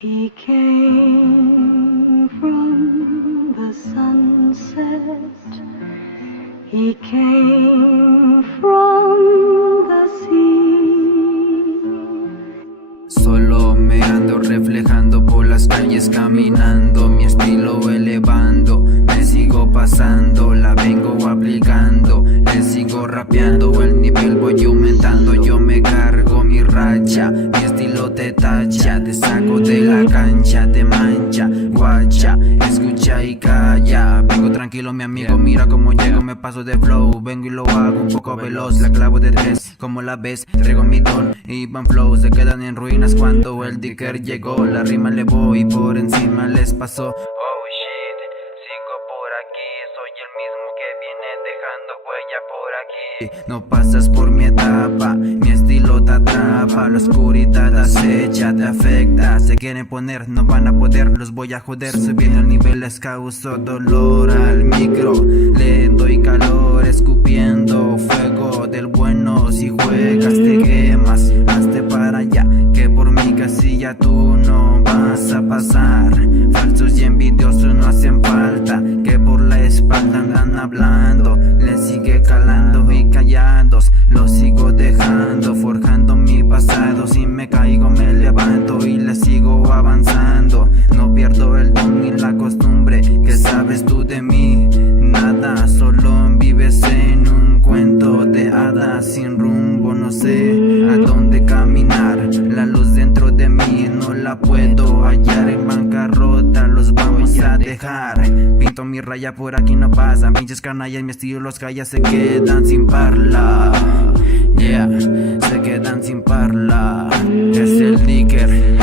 He came from the sunset, he came from the sea. Solo me ando reflejando por las calles caminando, mi estilo elevando, me sigo pasando, la vengo aplicando, le sigo rapeando, el nivel voy aumentando, yo me cargo mi racha, mi estilo te tacha, te saco de la cancha, te mancha, guacha, escucha y calla, vengo tranquilo mi amigo, mira cómo llego, me paso de flow, vengo y lo hago un poco veloz, la clavo de tres, como la ves, traigo mi don, y van flows, se quedan en ruinas cuando el dicker llegó, la rima le voy por encima les pasó. Oh shit, sigo por aquí, soy el mismo que viene dejando huella por aquí. No pasas por mi etapa, mi estilo te atrapa, la oscuridad acecha, te afecta, se quieren poner, no van a poder, los voy a joder, subiendo el nivel les causo dolor al micro, le doy calor, escupiendo fuego del bueno, si juegas te quemas, hazte para allá, que por mi casilla tú no vas a pasar, falsos y envidiosos no hacen falta, que por la espalda andan hablando, les sigue calando y callados, los sigo dejando, forjando mi pasado, si me caigo me levanto y les sigo avanzando, no pierdo el don ni la costumbre, que sabes tú de mí, nada, solo vives en un cuento de hadas sin rumbo, no sé a dónde caminar, la luz dentro de mí no la puedo hallar, en bancarrota los vamos a dejar, pinto mi raya por aquí no pasa, pinches canallas mi estilo los callas se quedan sin parla, yeah, se quedan sin parla, es el dicker,